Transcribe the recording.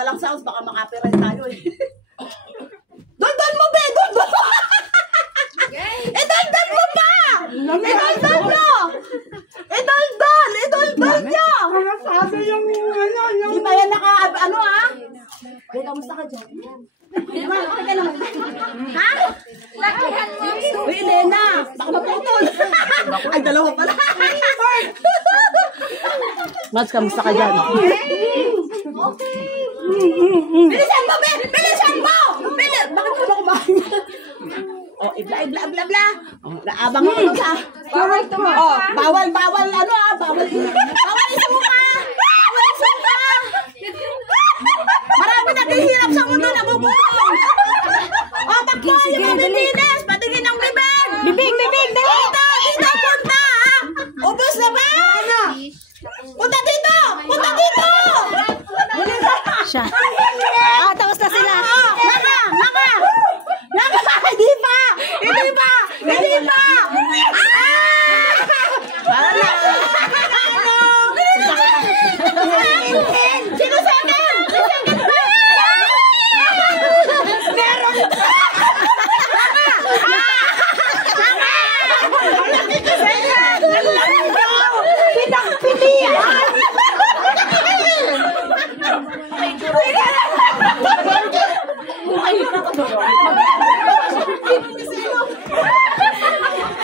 walang sounds, baka makapiright tayo eh. Daldal mo, be! Daldal mo! Idaldal mo pa! Idaldal mo! Idaldal! Idaldal niya! Sabi yung ano, yung... Di ba yan ano ah? Be, kamusta ka dyan? Okay ka naman. Ha? Lakihan mo. Uy, Elena! Baka maputol! Ay, dalawa pala! Mats, kamusta ka dyan? Okay. Bilisan mo, be! Bilisan mo! Bakit ko ba kumain? Oh, ibla. Oh, naabang mo ito sa... Bawal to. Oh, bawal, ano ah, bawal isuka! Bawal isuka! Marami naghihirap sa mundo, nabubulong! Oh, takbo, yung mga bibilis! Patingin ang bibig! Bibig! Dito, punta! Ubus na ba? Punta dito! Siya.